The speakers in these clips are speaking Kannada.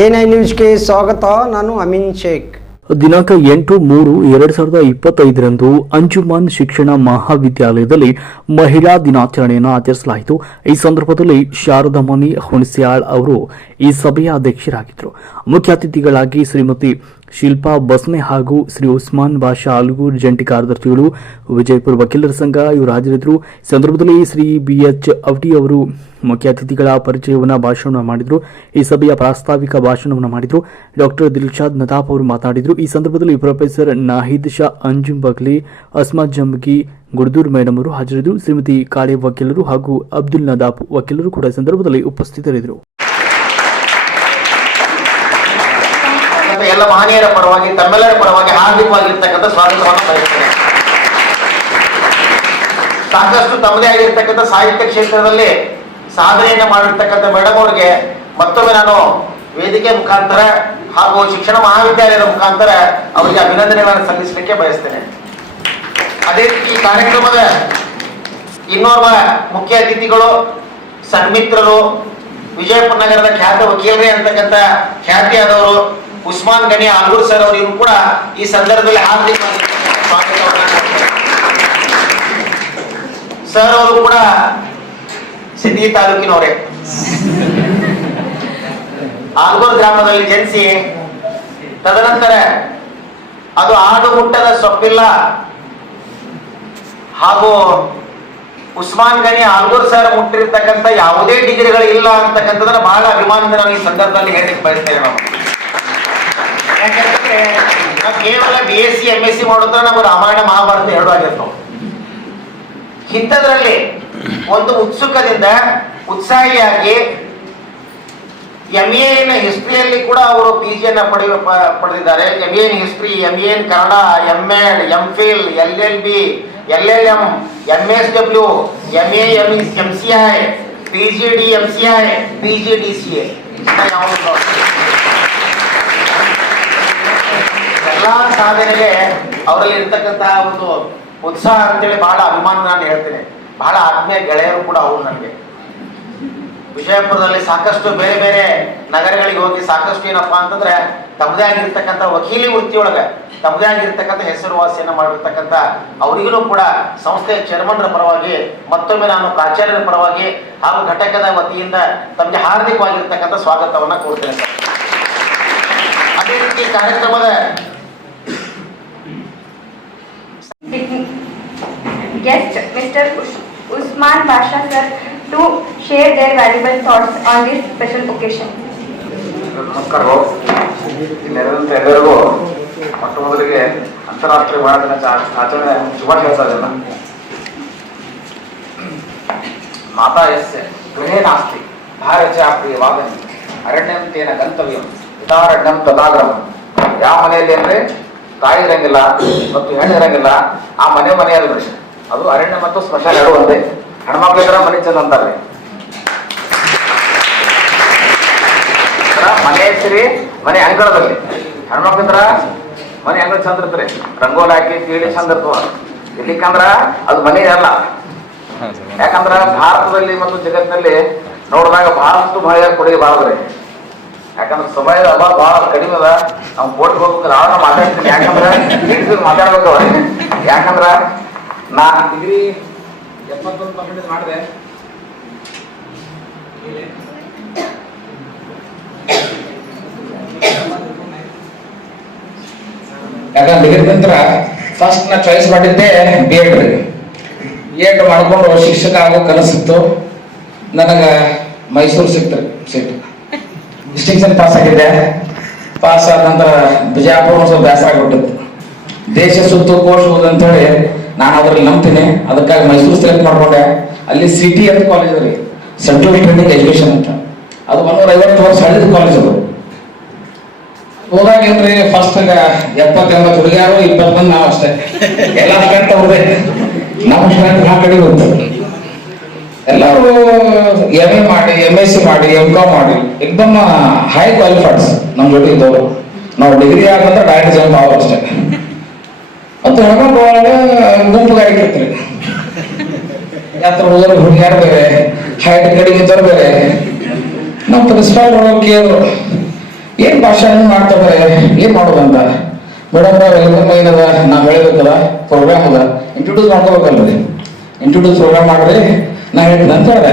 ಎನ್ ಐ ನ್ಯೂಸ್ಗೆ ಸ್ವಾಗತ, ನಾನು ಅಮಿನ್ ಶೇಖ್. ದಿನಾಂಕ ಎಂಟು ಮೂರು ಎರಡು ಸಾವಿರದ ಇಪ್ಪತ್ತೈದರಂದು ಅಂಜುಮನ್ ಶಿಕ್ಷಣ ಮಹಾವಿದ್ಯಾಲಯದಲ್ಲಿ ಮಹಿಳಾ ದಿನಾಚರಣೆಯನ್ನು ಆಚರಿಸಲಾಯಿತು. ಈ ಸಂದರ್ಭದಲ್ಲಿ ಶಾರದಮಣಿ ಹುಣಸ್ಯಾಳ್ ಅವರು ಈ ಸಭೆಯ ಅಧ್ಯಕ್ಷರಾಗಿದ್ದರು. ಮುಖ್ಯ ಅತಿಥಿಗಳಾಗಿ ಶ್ರೀಮತಿ ಶಿಲ್ಪಾ ಬಸ್ನೆ ಹಾಗೂ ಶ್ರೀ ಉಸ್ಮಾನ್ ಬಾಷಾ ಅಲ್ಗೂರ್ ಜಂಟಿ ಕಾರ್ಯದರ್ಶಿಗಳು, ವಿಜಯಪುರ ವಕೀಲರ ಸಂಘ, ಇವರು ಹಾಜರಿದ್ದರು. ಸಂದರ್ಭದಲ್ಲಿ ಶ್ರೀ ಬಿ ಎಚ್ ಅವಟಿ ಅವರು ಮುಖ್ಯ ಅತಿಥಿಗಳ ಪರಿಚಯವನ್ನು ಭಾಷಣ ಮಾಡಿದರು. ಈ ಸಭೆಯ ಪ್ರಾಸ್ತಾವಿಕ ಭಾಷಣವನ್ನು ಮಾಡಿದರು. ಡಾಕ್ಟರ್ ದಿಲ್ಶಾದ್ ನದಾಫ್ ಅವರು ಮಾತನಾಡಿದರು ಈ ಸಂದರ್ಭದಲ್ಲಿ ಪ್ರೊಫೆಸರ್ ನಾಹಿದ್ ಶಾ ಅಂಜುಮ್ ಬಗ್ಲಿ ಅಸ್ಮಾ ಜಂಬಗಿ, ಗುಡ್ದೂರ್ ಮೇಡಮ್ ಅವರು ಹಾಜರಿದ್ದರು. ಶ್ರೀಮತಿ ಕಾಳೆ ವಕೀಲರು ಹಾಗೂ ಅಬ್ದುಲ್ ನದಾಫ್ ವಕೀಲರು ಕೂಡ ಸಂದರ್ಭದಲ್ಲಿ ಉಪಸ್ಥಿತರಿದ್ದರು. ಮತ್ತು ಎಲ್ಲ ಮಹನೀಯರ ಪರವಾಗಿ, ತಮ್ಮೆಲ್ಲರ ಪರವಾಗಿ ಹಾರ್ದಿಕವಾಗಿರ್ತಕ್ಕಂಥ ಸ್ವಾಗತವನ್ನು ಬಯಸ್ತೇನೆ ಸಾಕಷ್ಟು ತಮ್ಮದೇ ಆಗಿರ್ತಕ್ಕಂಥ ಸಾಹಿತ್ಯ ಕ್ಷೇತ್ರದಲ್ಲಿ ಸಾಧನೆಯನ್ನು ಮಾಡಿರ್ತಕ್ಕಂಥ ಮೇಡಮ್ ಅವರಿಗೆ ಮತ್ತೊಮ್ಮೆ ನಾನು ವೇದಿಕೆ ಮುಖಾಂತರ ಹಾಗೂ ಶಿಕ್ಷಣ ಮಹಾವಿದ್ಯಾಲಯದ ಮುಖಾಂತರ ಅವರಿಗೆ ಅಭಿನಂದನೆಗಳನ್ನು ಸಲ್ಲಿಸಲಿಕ್ಕೆ ಬಯಸ್ತೇನೆ. ಅದೇ ರೀತಿ ಈ ಕಾರ್ಯಕ್ರಮದ ಇನ್ನೋರ್ವ ಮುಖ್ಯ ಅತಿಥಿಗಳು, ಸನ್ಮಿತ್ರರು, ವಿಜಯಪುರ ನಗರದ ಖ್ಯಾತ ವಕೀಲರೇ ಅಂತಕ್ಕಂಥ ಖ್ಯಾತಿಯಾದವರು ಉಸ್ಮಾನ್ ಗಣಿ ಆಲ್ಗೂರ್ ಸರ್ ಅವರಿಗೂ ಕೂಡ ಈ ಸಂದರ್ಭದಲ್ಲಿ ಹಾರ್ದಿಕ. ಸರ್ ಅವರು ಕೂಡ ಸಿದ್ದಿ ತಾಲೂಕಿನವರೇ ಆಲ್ಗೂರ್ ಗ್ರಾಮದಲ್ಲಿ ಜನಿಸಿ ತದನಂತರ ಅದು ಆಡು ಮುಟ್ಟದ ಸೊಪ್ಪಿಲ್ಲ ಹಾಗೂ ಉಸ್ಮಾನ್ ಗಣಿ ಆಲ್ಗೂರ್ ಸರ್ ಮುಟ್ಟಿರ್ತಕ್ಕಂಥ ಯಾವುದೇ ಡಿಗ್ರಿಗಳು ಇಲ್ಲ ಅಂತಕ್ಕಂಥದ್ರ ಬಹಳ ಅಭಿಮಾನದಿಂದ ನಾನು ಈ ಸಂದರ್ಭದಲ್ಲಿ ಹೇಳಲಿಕ್ಕೆ ಬಯಸ್ತೇವೆ ನಾವು ಯಾಕಂದ್ರೆ ನಾವು ಕೇವಲ B S C M S C ಮಾಡೋದ್ರ ನಮ್ಗೆ ರಾಮಾಯಣ ಮಹಾಭಾರತ ಎರಡು ಆಗಿರ್ತಾವ ಇಂಥದ್ರಲ್ಲಿ ಒಂದು ಉತ್ಸುಕದಿಂದ ಉತ್ಸಾಹಿಯಾಗಿ ಎಂ ಎನ್ ಹಿಸ್ಟ್ರಿಯಲ್ಲಿ ಕೂಡ ಅವರು ಪಿ ಜಿಯನ್ನು ಪಡೆಯುವ ಪ- ಪಡೆದಿದ್ದಾರೆ. M N history M N Kannada M Ed M Phil L L B L L M M S W M A M M C I P G D M C I P G D C A ಎಲ್ಲ ಸಾಧನೆಗೆ ಅವರಲ್ಲಿ ಇರ್ತಕ್ಕಂತಹ ಒಂದು ಉತ್ಸಾಹ ಅಂತೇಳಿ ಬಹಳ ಅಭಿಮಾನ ನಾನು ಹೇಳ್ತೇನೆ. ಬಹಳ ಆತ್ಮೀಯ ಗೆಳೆಯರು ಕೂಡ ಅವರು ನನಗೆ. ವಿಜಯಪುರದಲ್ಲಿ ಸಾಕಷ್ಟು ಬೇರೆ ಬೇರೆ ನಗರಗಳಿಗೆ ಹೋಗಿ ಸಾಕಷ್ಟು ಏನಪ್ಪಾ ಅಂತಂದ್ರೆ ತಮ್ಮದೇ ಆಗಿರ್ತಕ್ಕಂಥ ವಕೀಲಿ ವೃತ್ತಿಯೊಳಗೆ ತಮ್ಮದೇ ಆಗಿರ್ತಕ್ಕಂಥ ಹೆಸರುವಾಸಿಯನ್ನು ಮಾಡಿರ್ತಕ್ಕಂಥ ಅವರಿಗೂ ಕೂಡ ಸಂಸ್ಥೆಯ ಚೇರ್ಮನ್ರ ಪರವಾಗಿ ಮತ್ತೊಮ್ಮೆ ನಾನು ಪ್ರಾಚಾರ್ಯರ ಪರವಾಗಿ ಹಾಗೂ ಘಟಕದ ವತಿಯಿಂದ ತಮಗೆ ಹಾರ್ದಿಕವಾಗಿರ್ತಕ್ಕಂಥ ಸ್ವಾಗತವನ್ನ ಕೋರ್ತೇನೆ ಅದೇ ರೀತಿ ಕಾರ್ಯಕ್ರಮದ Mr. Us- Usman Basha sir, to share their valuable thoughts on this special occasion. ನಮಸ್ಕಾರಗಳು ನೆರೆದಂತ ಎಲ್ಲರಿಗೂ ಮೊಟ್ಟ ಮೊದಲಿಗೆ ಅಂತಾರಾಷ್ಟ್ರೀಯ ಮಹಿಳಾ ದಿನ ಆಚರಣೆ ಶುಭಾಶಯ ಹೇಳ್ತಾ ಮಾತಾ ಎಸ್ ಗೃಹೇ ನಾಸ್ತಿ ಭಾರತ ಪ್ರಿಯವಾದ ಅರಣ್ಯಂ ತೇನ ಗಂತವ್ಯಂ ಯಥಾರಣ್ಯಂ ತಥಾಗ್ರಮ ಯಾವ ಮನೆಯಲ್ಲಿ ಅಂದ್ರೆ ತಾಯಿ ಇರಂಗಿಲ್ಲ ಮತ್ತು ಹೆಣ್ಣು ಇರಂಗಿಲ್ಲ, ಆ ಮನೆ ಮನೆಯಲ್ಲಿ ಅಲ್ರಿ ಅದು ಅರಣ್ಯ ಮತ್ತು ಸ್ಮಶಾನ ಎರಡು ಒಂದೇ. ಹೆಣ್ಮಕ್ಳಿದ್ರ ಮನೆ ಚಂದ ಅಂತಾರೆ. ಮನೆ ಹೆಸರಿ ಮನೆ ಅಂಗಳದಲ್ಲಿ. ಹೆಣ್ಮಕ್ಳಿದ್ರ ಮನೆ ಅಂಗಳ ಚಂದ ಇರ್ತಾರೆ. ರಂಗೋಲಿ ಹಾಕಿ ಕೇಳಿ ಚಂದ ಇರ್ತವ. ಇರ್ಲಿಕ್ಕಂದ್ರ ಅದು ಮನೆ ಅಲ್ಲ. ಯಾಕಂದ್ರ ಭಾರತದಲ್ಲಿ ಮತ್ತು ಜಗತ್ತಿನಲ್ಲಿ ನೋಡಿದಾಗ ಬಹಳಷ್ಟು ಮಹಿಳೆಯರ ಕೊಡುಗೆ ಬಾಳದ್ರಿ. ಯಾಕಂದ್ರೆ ಸಮಯದ ಅಭಾವ ಬಹಳ ಕಡಿಮೆ ಅದ. ನಾವು ಕೋರ್ಟ್ಗೆ ಹೋಗ್ಬೇಕು ನಾನು ಮಾತಾಡ್ತೀನಿ. ಯಾಕಂದ್ರೆ ಮಾತಾಡ್ಬೇಕು. ಯಾಕಂದ್ರ ನಾ ಡಿಗ್ರಿ ಎಪ್ಪತ್ತೊಂದು ಕಂಪ್ಲೀಟ್ ಮಾಡಿದೆ. ಯಾಕಂದ್ರೆ ಡಿಗ್ರಿ ನಂತರ ಫಸ್ಟ್ ನಾ ಚಾಯ್ಸ್ ಮಾಡಿದ್ದೆ ಬಿ ಎಡ್ ಬಿ ಎಡ್ ಮಾಡ್ಕೊಂಡು ಶಿಕ್ಷಕ ಆಗೋ ಕನಸಿತ್ತು. ನನಗೆ ಮೈಸೂರು ಸಿಕ್ತು ಸೀಟ್ ಡಿಸ್ಟಿಂಕ್ಷನ್ ಪಾಸ್ ಆಗಿದ್ದೆ. ಪಾಸ್ ಆದ ನಂತರ ಬಿಜಾಪುರ ಸ್ವಲ್ಪ ಬೇಸರ ಆಗ್ಬಿಟ್ಟಿತ್ತು. ದೇಶ ಸುತ್ತು ಕೋಶ ಹೋದಂತೇಳಿ ಅಂತೇಳಿ ನಾನು ಅದ್ರಲ್ಲಿ ನಂಬ್ತೀನಿ. ಅದಕ್ಕಾಗಿ ಮೈಸೂರು ಸೆಲೆಕ್ಟ್ ಮಾಡ್ಕೊಂಡೆ. ಅಲ್ಲಿ ಸಿಟಿ ಅಂತ ಕಾಲೇಜ್ ರೀ ಸೆಂಟ್ರಲ್ ಟ್ರೈನಿಂಗ್ ಎಜುಕೇಶನ್ ಅಂತ. ಅದು ಒಂದೂರ ಐವತ್ತು ವರ್ಷ ಹಳೆದ ಕಾಲೇಜ್ ಅದು. ಹೋದಾಗ ಏನ್ರಿ ಫಸ್ಟ್ ಎಪ್ಪತ್ತ ಎಂಬತ್ತು ಹುಡುಗಿಯಾರು, ಇಪ್ಪತ್ತು ಮಂದಿ ನಾವು ಅಷ್ಟೇ. ಎಲ್ಲ ಸ್ಟ್ರೆಂತ್ ಅವ್ರದೇ ನಮ್ಮ ಸ್ಟ್ರೆಂತ್ ನಾ ಕಡೆ ಬಂತು ಎಲ್ಲರೂ ಎಂ ಎ ಮಾಡಿ ಎಂ ಎಸ್ ಸಿ ಮಾಡಿ ಎಂ ಕಾಮ್ ಮಾಡಿ ಎಕ್ದಮ್ ಹೈ ಕ್ವಾಲಿಫೈಡ್ಸ್ ನಮ್ಮ ಜೊತೆ ಇದ್ದವರು. ನಾವು ಡಿಗ್ರಿ ಆಗಂತ ಡೈರೆಕ್ಟ್ ಜಾಬ್ ಅಷ್ಟೇ. ಮತ್ತು ಹೆಣ್ಮಕ್ಳು ಒಳಗೆ ಗುಂಪುಗಾರಿಕೆ ಇರ್ತಾರೆ ಯಾತ್ರ ಹೋಗೋರು ಹುಡುಗಿಯಾರು ಬೇರೆ? ಹೈಟ್ ಕಡಿಮೆ ಇದ್ದವ್ರು ಬೇರೆ. ನಮ್ಮ ಪ್ರಿನ್ಸಿಪಾಲ್ ಒಳಗೆ ಕೇಳಿದ್ರು ಏನ್ ಭಾಷಣ ಮಾಡ್ತಾರೆ ಏನ್ ಮಾಡೋದಂತ ಮೇಡಮ್ ವೆಲ್ಕಮ್ ಏನದ? ನಾ ಹೇಳ್ಬೇಕಲ್ಲ ಪ್ರೋಗ್ರಾಮ್ ಅದ. ಇಂಟ್ರೊಡ್ಯೂಸ್ ಮಾಡ್ಕೋಬೇಕಲ್ರಿ ಇಂಟ್ರೊಡ್ಯೂಸ್ ಪ್ರೋಗ್ರಾಮ್ ಮಾಡ್ರಿ ನಾ ಹೇಳ್ತೀನಿ ಅಂತ ಹೇಳಿದೆ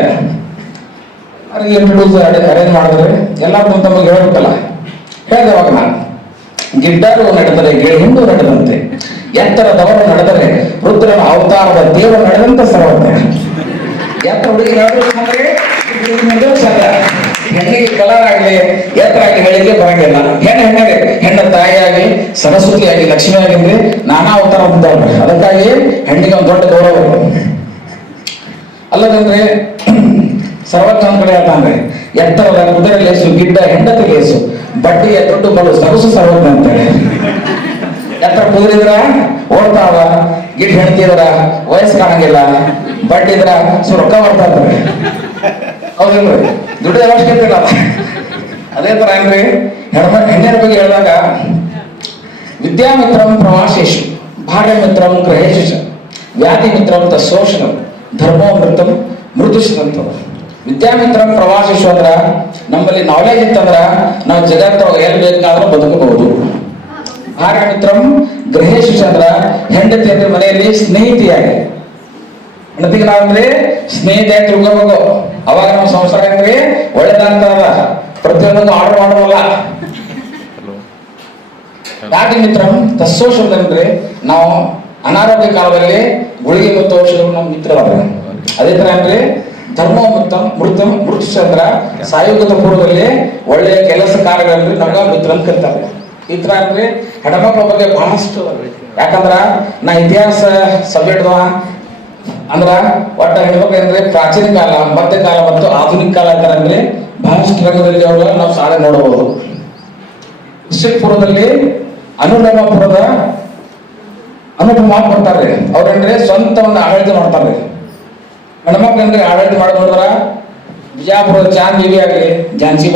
ಅವ್ರಿಗೆ ಇಂಟ್ರೊಡ್ಯೂಸ್ ಅರೇಂಜ್ ಮಾಡಿದ್ರೆ ಎಲ್ಲ ತಮಗೆ ಹೇಳ್ಬೇಕಲ್ಲ. ಹೇಳ್ದೆ ಅವಾಗ ನಾನು. ಗಿಡ್ಡಾರು ನಡೆದರೆ ಗಿಡ ಹಿಂಡು ನಡೆದಂತೆ. ಎತ್ತರದವರು ನಡೆದರೆ ರುದ್ರನ ಅವತಾರದ ದೇವರು ನಡೆದಂತ ಸರ್ವತೆ ಎತ್ತರ ಹುಡುಗಿ ಹೆಣ್ಣಿಗೆ ಕಲರ್ ಆಗ್ಲಿ, ಎತ್ತರ ಆಗಿ ಹೇಳಿಕೆ ಬರಂಗಿಲ್ಲ ಹೆಣ್ಣು ಹೆಣ್ಣಿಗೆ ಹೆಣ್ಣ ತಾಯಿಯಾಗಿ ಸರಸ್ವತಿಯಾಗಿ ಲಕ್ಷ್ಮಿ ಆಗಿದ್ರೆ ನಾನಾ ಅವತಾರ ಬಂದವ್ರೆ ಅದಕ್ಕಾಗಿ ಹೆಣ್ಣಿಗೆ ಒಂದು ದೊಡ್ಡ ಗೌರವ. ಅಲ್ಲದಂದ್ರೆ ಸರ್ವತ್ರ ಒಂದ್ ಕಡೆ ಹೇಳ್ತಾನ್ರಿ ಎತ್ತರದ ಕುದುರೆ ಲೇಸು ಗಿಡ್ಡ ಹೆಂಡತಿ ಲೇಸು ಬಡ್ಡಿಯ ದೊಡ್ಡ ಬಲು ಸರಸು ಸರ್ವಜ್ಞ ಅಂತೇಳಿ. ಎತ್ತರ ಕೂದಲಿದ್ರ ಇದ್ರ ಓಡ್ತಾವ ಗಿಡ್ ಹೆಣ್ತಿದ್ರ ವಯಸ್ಸು ಕಾಣಂಗಿಲ್ಲ ಬಡ್ಡಿದ್ರ ಸೊ ರೊಕ್ಕ ಬರ್ತಾ ಹೌದಿಲ್ರಿ? ದುಡ್ಡು ಅವಶ್ಯಕತೆ ಅದೇ ತರ ಏನ್ರಿ ಹೆಣ್ಮ ಹೆಣ್ಣಿನ ಬಗ್ಗೆ ಹೇಳಿದಾಗ ವಿದ್ಯಾಮಿತ್ರಂ ಪ್ರವಾಸೇಶು ಭಾಗ್ಯಮಿತ್ರಂ ಮಿತ್ರಂ ಗ್ರಹೇಶ ವ್ಯಾಧಿ ಮಿತ್ರಂ ತತ್ಸೋಷಣಂ ಧರ್ಮೋಮೃತ ಮೃದುಷದಂತ ವಿದ್ಯಾಮಿತ್ರಂ ಪ್ರವಾಸೇಶು ಅಂದ್ರ ನಮ್ಮಲ್ಲಿ ನಾಲೆಜ್ ಇತ್ತಂದ್ರ ನಾವು ಜಗತ್ತ ಏನ್ ಬೇಕಾದ್ರೂ ಬದುಕಬಹುದು. ಭಾಗ್ಯಮಿತ್ರಂ ಗ್ರಹೇಶು ಚಂದ್ರ ಹೆಂಡತಿ ಅಂದ್ರೆ ಮನೆಯಲ್ಲಿ ಸ್ನೇಹಿತಿಯಾಗಿ. ಹೆಂಡತಿಗೆ ನಾವಂದ್ರೆ ಸ್ನೇಹಿತೆಯಾಗಿ ತಿಳ್ಕೋಬೇಕು. ಅವಾಗ ನಮ್ಮ ಸಂಸಾರ ಅಂದ್ರೆ ಒಳ್ಳೇದಾಗ್ತದ ಪ್ರತಿಯೊಂದನ್ನು ಆರ್ಡರ್ ಮಾಡುವಲ್ಲ. ಯಾಕೆ ಮಿತ್ರ? ತತ್ಸೋಷಧ ಅಂದ್ರೆ ನಾವು ಅನಾರೋಗ್ಯ ಕಾಲದಲ್ಲಿ ಗುಳಿಗೆ ಮತ್ತು ಔಷಧಗಳು ನಮ್ಮ ಮಿತ್ರವಾದ ಅದೇ ತರ ಅಂದ್ರೆ ಧರ್ಮ ಮೃತ ಮೃತ ಮೃತ ಚಂದ್ರ, ಸಾಯುಗದ ಪೂರ್ವದಲ್ಲಿ ಒಳ್ಳೆಯ ಕೆಲಸ ಕಾರ್ಯಗಳಲ್ಲಿ ನಮ್ಗೆ ಮಿತ್ರ ಕರೀತಾರೆ. ತರ ಅಂದ್ರೆ ಹೆಣ್ಮಕ್ಳ ಬಗ್ಗೆ ಬಹಳಷ್ಟು ಯಾಕಂದ್ರೆ ನಾ ಇತಿಹಾಸ ಸಬ್ಜೆಕ್ಟ್ ಅಂದ್ರ ಒಟ್ಟ ಹೆಣ್ಮಕ್ಳು ಅಂದ್ರೆ ಪ್ರಾಚೀನ ಕಾಲ, ಮಧ್ಯ ಕಾಲ ಮತ್ತು ಆಧುನಿಕ ಕಾಲ ಅಂದ್ರೆ ಬಹಳಷ್ಟು ರಂಗದಲ್ಲಿ ಅವರ ನಾವು ಸಾಧನೆ ನೋಡಬಹುದು. ಶಿವಪುರದಲ್ಲಿ ಅನುಪಮಪುರದ ಅನುಪಮ ಬರ್ತಾರೆ ಅವ್ರಂದ್ರೆ ಸ್ವಂತ ಒಂದು ಆಡಳಿತ ಮಾಡ್ತಾರೆ. ಹೆಣ್ಮಕ್ಳಂದ್ರೆ ಆಡಳಿತ ಮಾಡ್ಕೊಂಡ್ರ ಬಿಜಾಪುರದ ಚಾಂದ್ ಆಗಲಿ ಝಾನ್ಸಿ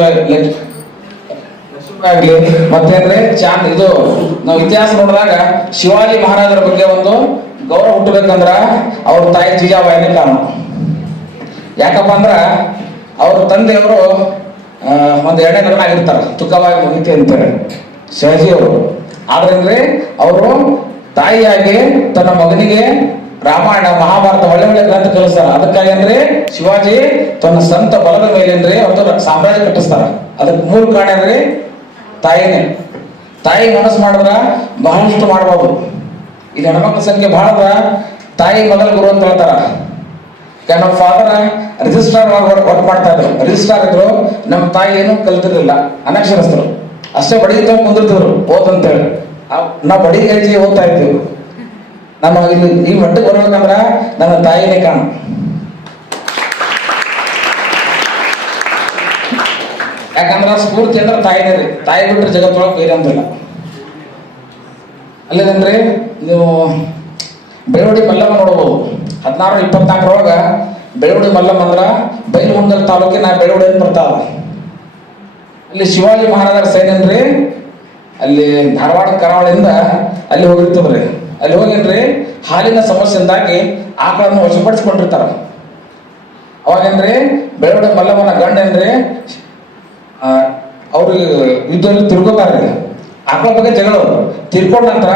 ಆಗ್ಲಿ ಮತ್ತೇನ್ರಿ ಚಾಂದ್ ಇದು ನಾವು ಇತಿಹಾಸ ನೋಡಿದಾಗ ಶಿವಾಜಿ ಮಹಾರಾಜರ ಬಗ್ಗೆ ಒಂದು ಗೌರವ ಹುಟ್ಟಬೇಕಂದ್ರ ಅವ್ರ ತಾಯಿ ಜಿಜಾಬಾಯಿನೇ ಕಾರಣ ಯಾಕಪ್ಪ ಅಂದ್ರ ಅವ್ರ ತಂದೆಯವರು ಒಂದು ಎರಡನೇ ಗಂಡನಾಗಿರ್ತಾರ ತುಕ್ಕವಾಗಿ ಮುಗಿತಿ ಅಂತಾರೆ ಶಿವಾಜಿ ಅವರು. ಆದ್ರಂದ್ರೆ ಅವರು ತಾಯಿಯಾಗಿ ತನ್ನ ಮಗನಿಗೆ ರಾಮಾಯಣ, ಮಹಾಭಾರತ, ಒಳ್ಳೆ ಒಳ್ಳೆ ಗ್ರಂಥ ಕಲಿಸ್ತಾರ. ಅದಕ್ಕಾಗಿ ಅಂದ್ರೆ ಶಿವಾಜಿ ತನ್ನ ಸ್ವಂತ ಬಲದ ಮೇಲೆ ಅಂದ್ರೆ ಅವ್ರ ಸಾಮ್ರಾಜ್ಯ ಕಟ್ಟಿಸ್ತಾರ. ಅದಕ್ಕೆ ಮೂರು ಕಾರಣ ಅಂದ್ರೆ ತಾಯಿನೇ. ತಾಯಿ ಮನಸ್ಸು ಮಾಡಿದ್ರ ಬಹಳಷ್ಟು ಮಾಡಬಹುದು ಇದು ಹೆಣ್ಮಕ್ಳ ಸಂಖ್ಯೆ ಬಹಳ. ತಾಯಿ ಮೊದಲ ಗುರು ಅಂತ ಹೇಳ್ತಾರ. ನಮ್ಮ ಫಾದರ್ ರಿಜಿಸ್ಟ್ರಾರ್ ವರ್ಕ್ ಮಾಡ್ತಾ ಇದ್ರು. ರಿಜಿಸ್ಟ್ರಾರ್ ಇದ್ರು ನಮ್ಮ ತಾಯಿ ಏನು ಕಲ್ತಿರ್ಲಿಲ್ಲ. ಅನಕ್ಷರಸ್ಥರು. ಅಷ್ಟೇ ಬಡಿತ ಕುಂದಿರ್ತಿದ್ರು ಓದಂತೇಳಿ ನಾವು ಬಡಿ ಹೆಜ್ಜೆ ಓದ್ತಾ ಇದ್ದೀವಿ ನಮ್ಮ ಇಲ್ಲಿ ಈ ಮಟ್ಟಕ್ಕೆ ಬರ್ಬೇಕಂದ್ರ ನನ್ನ ತಾಯಿನೇ ಕಾಣ ಯಾಕಂದ್ರ ಸ್ಫೂರ್ತಿ ಅಂದ್ರೆ ತಾಯಿನೇ ರೀ ತಾಯಿ ಬಿಟ್ಟರೆ ಜಗತ್ತೊಳಗೆ ಬೇರೆ ಅಂತಿಲ್ಲ ನೀವು ಬೆಳವಡಿ ಮಲ್ಲಮ್ಮ ನೋಡ್ಬೋದು. ಹದಿನಾರು ಇಪ್ಪತ್ನಾಲ್ಕರೊಳಗ ಬೆಳವಡಿ ಮಲ್ಲಮ್ಮ ಅಂದ್ರ ಬೈಲಹೊಂಗಲ್ ತಾಲೂಕಿನ ಬೆಳವಡಿ ಅಂತ ಬರ್ತಾವ. ಅಲ್ಲಿ ಶಿವಾಜಿ ಮಹಾರಾಜರ ಸೈನ್ಯನ್ರಿ ಅಲ್ಲಿ ಧಾರವಾಡ, ಕರಾವಳಿಯಿಂದ ಅಲ್ಲಿ ಹೋಗಿರ್ತದ್ರಿ ಅಲ್ಲಿ ಹೋಗಿನ್ರಿ ಹಾಲಿನ ಸಮಸ್ಯೆಯಿಂದಾಗಿ ಆಕಳನ್ನು ವಶಪಡಿಸ್ಕೊಂಡಿರ್ತಾರ. ಅವಾಗೇನ್ರಿ ಬೆಳವಡಿ ಮಲ್ಲಮ್ಮನ ಗಂಡ ಏನ್ರಿ? ಆ, ಅವ್ರಿಗೆ ಯುದ್ಧದಲ್ಲಿ ತಿರ್ಕೋಬಾರ್ದು ಆಕಳ ಬಗ್ಗೆ ಜಗಳ ತಿರ್ಕೊಂಡ ನಂತರ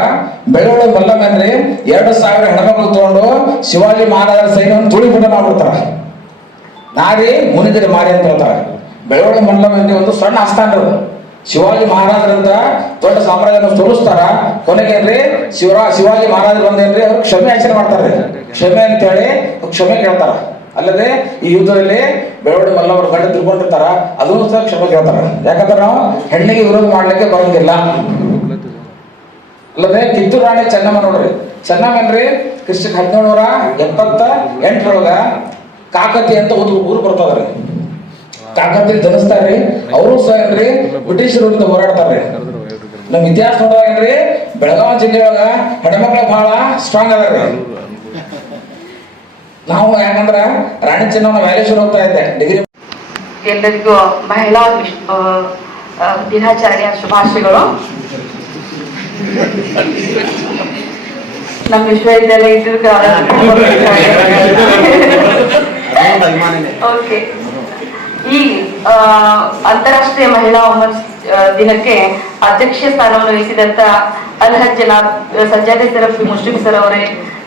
ಬೆಳವಳ ಮಲ್ಲಮ್ಮ ಅಂದ್ರೆ ಎರಡು ಸಾವಿರ ಹೆಣ್ಮಕ್ಳು ತಗೊಂಡು ಶಿವಾಜಿ ಮಹಾರಾಜರ ಸೈನ್ಯವನ್ನು ತುಳಿಬಿಡ ಮಾಡ್ಬಿಡ್ತಾರ. ನಾರಿ ಮುನಿಗಿರಿ ಮಾರಿ ಅಂತ ಹೇಳ್ತಾರೆ. ಬೆಳವಳ ಅಂದ್ರೆ ಒಂದು ಸಣ್ಣ ಆಸ್ಥಾನ ಶಿವಾಜಿ ಮಹಾರಾಜರಂತ ದೊಡ್ಡ ಸಾಮ್ರಾಜ್ಯನ ತೋರಿಸ್ತಾರ ಕೊನೆಗೆ ಅಂದ್ರೆ ಶಿವರಾ ಶಿವಾಜಿ ಮಹಾರಾಜರು ಬಂದೇನ್ರಿ ಅವ್ರು ಕ್ಷಮೆ ಆಚರಣೆ ಮಾಡ್ತಾರೆ. ಕ್ಷಮೆ ಅಂತ ಹೇಳಿ ಕ್ಷಮೆ ಕೇಳ್ತಾರ. ಅಲ್ಲದೆ ಈ ಯುದ್ಧದಲ್ಲಿ ಬೆಳವಡಿ ಮಲ್ಲವರು ಗಂಡ ತಿಳ್ಕೊಂಡಿರ್ತಾರ, ಅದನ್ನು ಸಹ ಕ್ಷಮೆ ಕೇಳ್ತಾರ. ಯಾಕಂದ್ರೆ ನಾವು ಹೆಣ್ಣಿಗೆ ವಿರೋಧ ಮಾಡ್ಲಿಕ್ಕೆ ಬರೋದಿಲ್ಲ ಅಲ್ಲದೆ ಕಿತ್ತೂರು ರಾಣಿ ಚೆನ್ನಮ್ಮ ನೋಡ್ರಿ. ಚೆನ್ನಮ್ಮ ಏನ್ರಿ? ಕ್ರಿಸ್ತಕ್ ಹದಿನೇಳು ನೂರ ಎಪ್ಪತ್ತ ಎಂಟರೊಳಗ ಕಾಕತಿ ಅಂತ ಒಂದು ಊರು ಬರ್ತದ್ರಿ. ಕಾಕತಿ ಜನಿಸ್ತಾರ್ರಿ. ಅವರು ಸಹ ಏನ್ರಿ? ಬ್ರಿಟಿಷ್ ವಿರುದ್ಧ ಹೋರಾಡ್ತಾರ್ರಿ. ನಮ್ಮ ಇತಿಹಾಸ ನೋಡಿದಾಗ ಏನ್ರಿ? ಬೆಳಗಾವಿ ಜಿಲ್ಲೆಯೊಳಗ ಹೆಣ್ಮಕ್ಳು ಬಹಳ ಸ್ಟ್ರಾಂಗ್ ಅದಾರ್ರಿ. ನಾವು ಯಾಕಂದ್ರ ರಾಣಿ ಚೆನ್ನಮ್ಮ ವ್ಯಾಲೇಶ್ವರ ಹೋಗ್ತಾ ಇದ್ದೆ ಡಿಗ್ರಿ ಎಲ್ಲರಿಗೂ ಮಹಿಳಾ ದಿನಾಚರಣೆಯ ಶುಭಾಶಯಗಳು. ನಮ್ಮ ವಿಶ್ವವಿದ್ಯಾಲಯ ಓಕೆ. ಈ ಅಂತಾರಾಷ್ಟ್ರೀಯ ಮಹಿಳಾ ವುಮನ್ಸ್ ದಿನಕ್ಕೆ ಅಧ್ಯಕ್ಷ ಸ್ಥಾನವನ್ನು ವಹಿಸಿದಂತ ಅಲ್ಹಜ್ ಜನಾಬ್ ಸಜ್ಜಾದೆ ಸರಫ್, ಮುಷ್ಟಿಫ್ ಸರ್ ಅವರೇ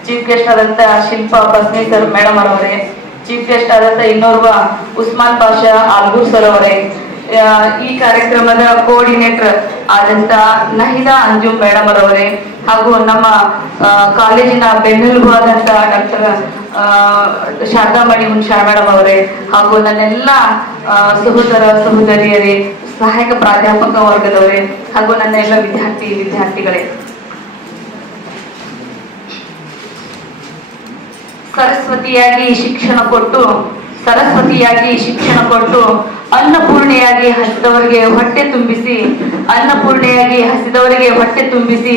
ಚೀಫ್ ಗೆಸ್ಟ್ ಆದಂತ ಶಿಲ್ಪಾ ಬಸ್ನಿ ಸರ್ ಮೇಡಮ್ ಅವರೇ. ಚೀಫ್ ಗೆಸ್ಟ್ ಆದಂತ ಇನ್ನೋರ್ವ ಉಸ್ಮಾನ್ ಪಾಷಾ ಆಲ್ಗೂರ್ ಸರ್ ಅವರೇ. ಈ ಕಾರ್ಯಕ್ರಮದ ಕೋಆರ್ಡಿನೇಟರ್ ಆದಂತ ನಹಿಲಾ ಅಂಜು ಮೇಡಮ್ ಅವರೇ. ಹಾಗೂ ನಮ್ಮ ಕಾಲೇಜಿನ ಬೆನ್ನೆಲುಬು ಆದಂತ ಡಾಕ್ಟರ್ ಶಾರದಾ ಮಣಿ ಮುನ್ಶಾ ಮೇಡಮ್ ಅವರೇ. ಹಾಗೂ ನನ್ನೆಲ್ಲ ಸಹೋದರ ಸಹೋದರಿಯರೇ, ಸಹಾಯಕ ಪ್ರಾಧ್ಯಾಪಕ ವರ್ಗದವರೇ, ಹಾಗೂ ನನ್ನ ಎಲ್ಲ ವಿದ್ಯಾರ್ಥಿ, ವಿದ್ಯಾರ್ಥಿಗಳೇ. ಸರಸ್ವತಿಯಾಗಿ ಶಿಕ್ಷಣ ಕೊಟ್ಟು, ಸರಸ್ವತಿಯಾಗಿ ಶಿಕ್ಷಣ ಕೊಟ್ಟು, ಅನ್ನಪೂರ್ಣೆಯಾಗಿ ಹಸಿದವರಿಗೆ ಹೊಟ್ಟೆ ತುಂಬಿಸಿ, ಅನ್ನಪೂರ್ಣೆಯಾಗಿ ಹಸಿದವರಿಗೆ ಹೊಟ್ಟೆ ತುಂಬಿಸಿ,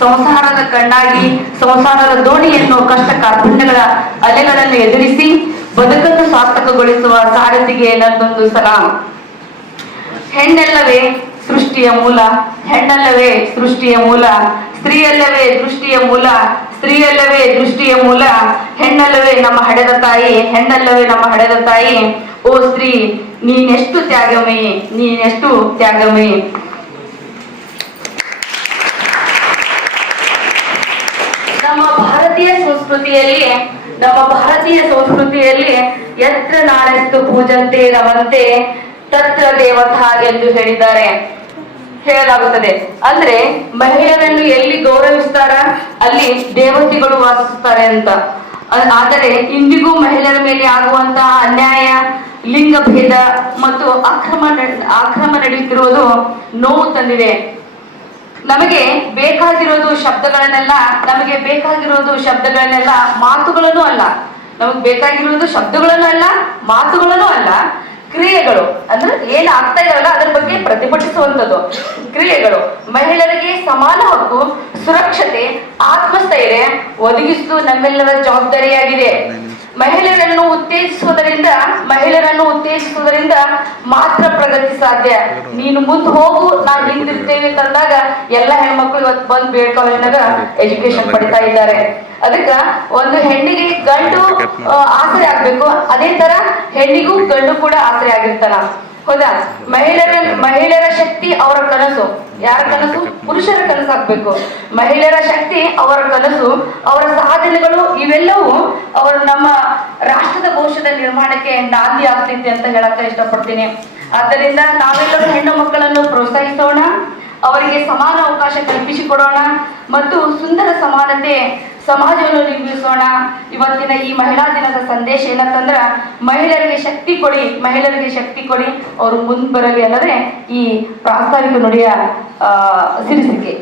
ಸಂಸಾರದ ಕಣ್ಣಾಗಿ, ಸಂಸಾರದ ದೋಣಿಯನ್ನು ಕಷ್ಟ ಕಾರ್ಪಣ್ಯಗಳ ಅಲೆಗಳನ್ನು ಎದುರಿಸಿ, ಬದುಕನ್ನು ಸಾರ್ಥಕಗೊಳಿಸುವ ಸಾರಥಿಗೆ ನನ್ನೊಂದು ಸಲಾಂ. ಹೆಣ್ಣೆಲ್ಲವೇ ಸೃಷ್ಟಿಯ ಮೂಲ, ಹೆಣ್ಣಲ್ಲವೇ ಸೃಷ್ಟಿಯ ಮೂಲ, ಸ್ತ್ರೀಯಲ್ಲವೇ ದೃಷ್ಟಿಯ ಮೂಲ ಸ್ತ್ರೀಯಲ್ಲವೇ ದೃಷ್ಟಿಯ ಮೂಲ, ಹೆಣ್ಣಲ್ಲವೇ ನಮ್ಮ ಹಡೆದ ತಾಯಿ, ಹೆಣ್ಣಲ್ಲವೇ ನಮ್ಮ ಹಡೆದ ತಾಯಿ. ಓ ಸ್ತ್ರೀ, ನೀನೆಷ್ಟು ತ್ಯಾಗಮಯಿ ನೀನೆಷ್ಟು ತ್ಯಾಗಮಯಿ. ನಮ್ಮ ಭಾರತೀಯ ಸಂಸ್ಕೃತಿಯಲ್ಲಿ, ನಮ್ಮ ಭಾರತೀಯ ಸಂಸ್ಕೃತಿಯಲ್ಲಿ ಯತ್ರ ನಾಳೆಷ್ಟು ಪೂಜಂತೆ ರವಂತೆ, ತತ್ರ ದೇವತಾ ಎಂದು ಹೇಳಿದ್ದಾರೆ. ಹೇಳಲಾಗುತ್ತದೆ. ಅಂದ್ರೆ ಮಹಿಳೆಯರನ್ನು ಎಲ್ಲಿ ಗೌರವಿಸ್ತಾರ? ಅಲ್ಲಿ ದೇವತೆಗಳು ವಾಸಿಸ್ತಾರೆ ಅಂತ. ಆದರೆ ಇಂದಿಗೂ ಮಹಿಳೆಯರ ಮೇಲೆ ಆಗುವಂತಹ ಅನ್ಯಾಯ ಲಿಂಗ ಭೇದ ಮತ್ತು ಅಕ್ರಮ ಅಕ್ರಮ ನಡೆಯುತ್ತಿರುವುದು ನೋವು ತಂದಿದೆ. ನಮಗೆ ಬೇಕಾಗಿರೋದು ಶಬ್ದಗಳನ್ನೆಲ್ಲ, ನಮಗೆ ಬೇಕಾಗಿರೋದು ಶಬ್ದಗಳನ್ನೆಲ್ಲ ಮಾತುಗಳನ್ನು ಅಲ್ಲ. ನಮಗೆ ಬೇಕಾಗಿರೋದು ಶಬ್ದಗಳನ್ನು ಅಲ್ಲ, ಮಾತುಗಳನ್ನು ಅಲ್ಲ. ಕ್ರಿಯೆಗಳು, ಅಂದ್ರೆ ಏನ್ ಆಗ್ತಾ ಇದಾವಲ್ಲ ಅದ್ರ ಬಗ್ಗೆ ಪ್ರತಿಭಟಿಸುವಂತದ್ದು ಕ್ರಿಯೆಗಳು, ಮಹಿಳೆಯರಿಗೆ ಸಮಾನ ಹಕ್ಕು, ಸುರಕ್ಷತೆ, ಆತ್ಮಸ್ಥೈರ್ಯ ಒದಗಿಸುವುದು ನಮ್ಮೆಲ್ಲರ ಜವಾಬ್ದಾರಿಯಾಗಿದೆ. ಮಹಿಳೆಯರನ್ನು ಉತ್ತೇಜಿಸುವುದರಿಂದ ಮಹಿಳೆಯರನ್ನು ಉತ್ತೇಜಿಸುವುದರಿಂದ ಮಾತ್ರ ಪ್ರಗತಿ ಸಾಧ್ಯ. ನೀನು ಮುಂದೆ ಹೋಗು ನಾನು ಹಿಂದಿರ್ತೇನೆ ತಂದಾಗ ಎಲ್ಲ ಹೆಣ್ಮಕ್ಳು ಇವತ್ತು ಬಂದು ಬೇಡ್ಕೊ ಎಜುಕೇಶನ್ ಪಡಿತಾ ಇದ್ದಾರೆ. ಅದಕ್ಕ ಒಂದು ಹೆಣ್ಣಿಗೆ ಗಂಡು ಆಸರೆ ಆಗ್ಬೇಕು. ಅದೇ ತರ ಹೆಣ್ಣಿಗೂ ಗಂಡು ಕೂಡ ಆಸರೆ ಆಗಿರ್ತಾನ. ಹೌದಾ? ಮಹಿಳೆಯರ ಮಹಿಳೆಯರ ಶಕ್ತಿ ಅವರ ಕನಸು. ಯಾರ ಕನಸು? ಪುರುಷರ ಕನಸು ಆಗ್ಬೇಕು. ಮಹಿಳೆಯರ ಶಕ್ತಿ ಅವರ ಕನಸು, ಅವರ ಸಾಧನೆಗಳು ಇವೆಲ್ಲವೂ ಅವರು ನಮ್ಮ ರಾಷ್ಟ್ರದ ಭವಿಷ್ಯದ ನಿರ್ಮಾಣಕ್ಕೆ ನಾಂದಿ ಆಗ್ತೈತಿ ಅಂತ ಹೇಳಕ್ಕೆ ಇಷ್ಟಪಡ್ತೀನಿ. ಆದ್ದರಿಂದ ನಾವೆಲ್ಲರೂ ಹೆಣ್ಣು ಮಕ್ಕಳನ್ನು ಪ್ರೋತ್ಸಾಹಿಸೋಣ. ಅವರಿಗೆ ಸಮಾನ ಅವಕಾಶ ಕಲ್ಪಿಸಿಕೊಡೋಣ. ಮತ್ತು ಸುಂದರ ಸಮಾನತೆ ಸಮಾಜವನ್ನು ನಿರ್ಮಿಸೋಣ. ಇವತ್ತಿನ ಈ ಮಹಿಳಾ ದಿನದ ಸಂದೇಶ ಏನಂತಂದ್ರ, ಮಹಿಳೆಯರಿಗೆ ಶಕ್ತಿ ಕೊಡಿ, ಮಹಿಳೆಯರಿಗೆ ಶಕ್ತಿ ಕೊಡಿ. ಅವರು ಮುಂದೆ ಬರಲಿ ಅನ್ನೋದೇ ಈ ಪ್ರಾಸ್ತಾವಿಕ ನುಡಿಯ ಸಿರಿಸಿಕೆ